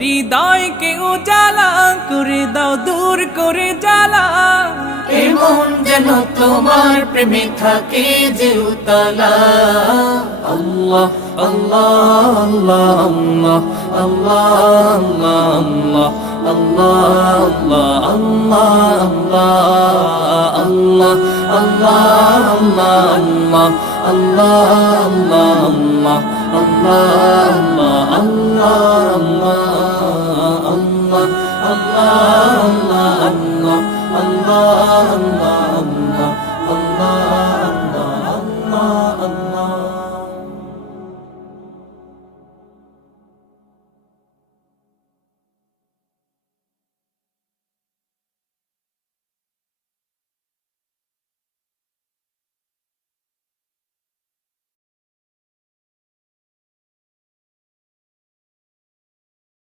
হৃদয়কে উজালা করে দাও, দূর করে জ্বালা। এমন যেন তোমার প্রেমে থাকে যে উতলা। আল্লাহ আল্লাহ আল্লাহ আল্লাহ আল্লাহ আল্লাহ আল্লাহ আল্লাহ আল্লাহ আল্লাহ আল্লাহ আল্লাহ আল্লাহ আল্লাহ আল্লাহ আল্লাহ আল্লাহ আল্লাহ আল্লাহ